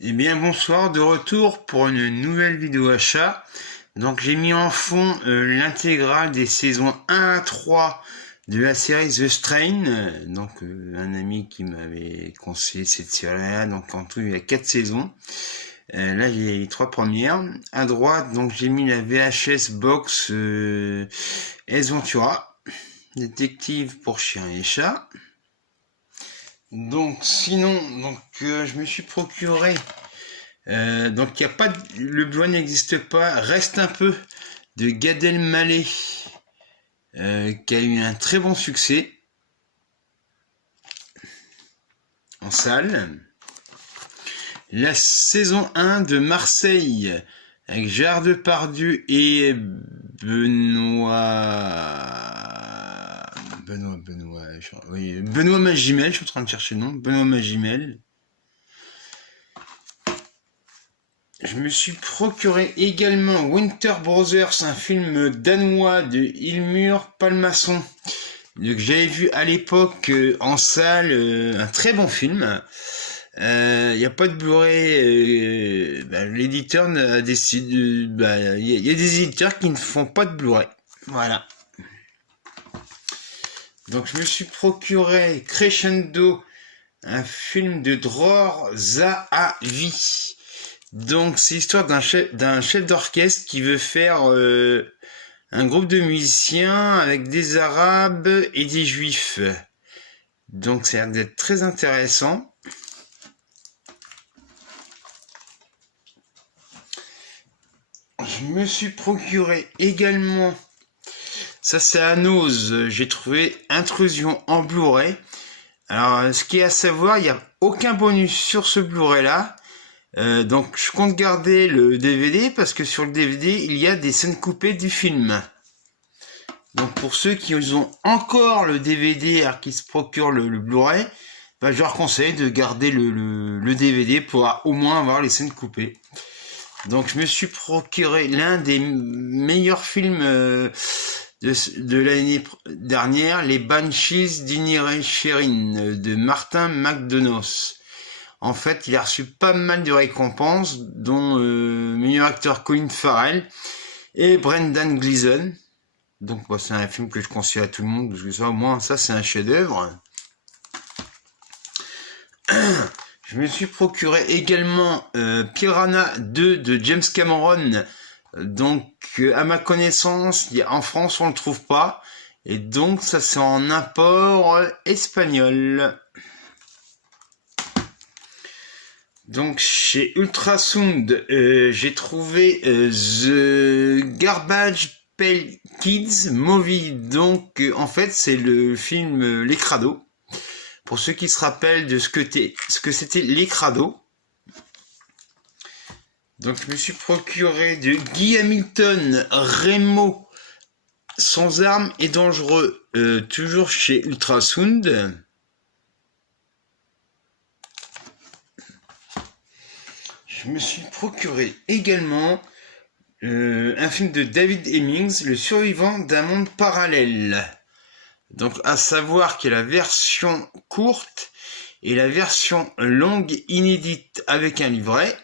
Eh bien bonsoir, de retour pour une nouvelle vidéo achat. Donc j'ai mis en fond l'intégrale des saisons 1 à 3 de la série The Strain. Un ami qui m'avait conseillé cette série-là. Donc en tout il y a 4 saisons. Là j'ai les 3 premières. À droite donc j'ai mis la VHS box Ace Ventura, détective pour chiens et chats. Donc sinon je me suis procuré donc il y a pas le Blu-ray n'existe pas, reste un peu de Gad Elmaleh qui a eu un très bon succès en salle. La saison 1 de Marseille avec Gérard Depardieu et Benoît Magimel, je suis en train de chercher le nom, Benoît Magimel. Je me suis procuré également Winter Brothers, un film danois de Ilmur Palmason, que j'avais vu à l'époque en salle, un très bon film. Il n'y a pas de Blu-ray, l'éditeur a décidé, il y a des éditeurs qui ne font pas de Blu-ray. Voilà. Donc je me suis procuré Crescendo, un film de Dror Zahavi. Donc c'est l'histoire d'un chef d'orchestre qui veut faire un groupe de musiciens avec des Arabes et des Juifs. Donc ça a l'air d'être très intéressant. Je me suis procuré également, ça c'est à Nose, j'ai trouvé Intrusion en Blu-ray. Alors ce qui est à savoir, il n'y a aucun bonus sur ce Blu-ray là. Donc je compte garder le DVD parce que sur le DVD il y a des scènes coupées du film. Donc pour ceux qui ont encore le DVD alors qu'ils se procurent le Blu-ray, je leur conseille de garder le DVD pour au moins avoir les scènes coupées. Donc je me suis procuré l'un des meilleurs films de l'année dernière, les Banshees d'Inisherin de Martin McDonough. En fait, il a reçu pas mal de récompenses, dont meilleur acteur Colin Farrell et Brendan Gleeson. Donc c'est un film que je conseille à tout le monde, parce que ça, au moins, ça c'est un chef-d'œuvre. Je me suis procuré également Piranha 2 de James Cameron. Donc, à ma connaissance, en France, on le trouve pas. Et donc, ça c'est en import espagnol. Donc chez Ultrasound, j'ai trouvé The Garbage Pail Kids Movie. Donc en fait c'est le film Les Crados. Pour ceux qui se rappellent de ce que c'était Les Crados. Donc je me suis procuré de Guy Hamilton, Remo, Sans armes et dangereux, toujours chez Ultrasound. Je me suis procuré également un film de David Hemmings, Le survivant d'un monde parallèle. Donc à savoir qu'il y a la version courte et la version longue inédite avec un livret.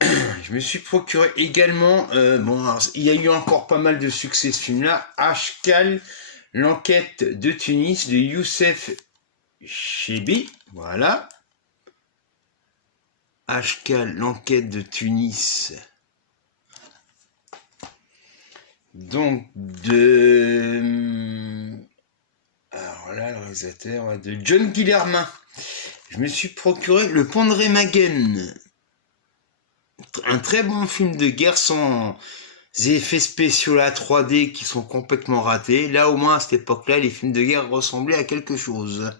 Je me suis procuré également, il y a eu encore pas mal de succès ce film-là, Ashkal, l'enquête de Tunis de Youssef Chebbi, voilà. Ashkal, l'enquête de Tunis. Donc alors là, le réalisateur de John Guillermin. Je me suis procuré Le Pont de Remagen. Un très bon film de guerre sans effets spéciaux à 3D qui sont complètement ratés. Là, au moins, à cette époque-là, les films de guerre ressemblaient à quelque chose.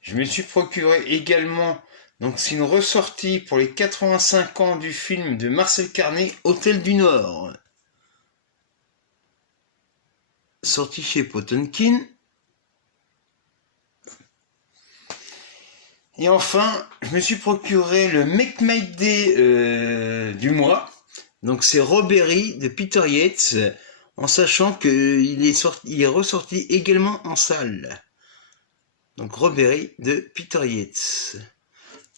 Je me suis procuré également, donc c'est une ressortie pour les 85 ans du film de Marcel Carné, Hôtel du Nord. Sorti chez Potemkin. Et enfin, je me suis procuré le Make My Day du mois. Donc c'est Robbery de Peter Yates, en sachant qu'il est ressorti également en salle. Donc Robéry de Peter Yates.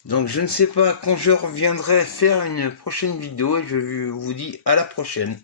Donc je ne sais pas quand je reviendrai faire une prochaine vidéo et je vous dis à la prochaine.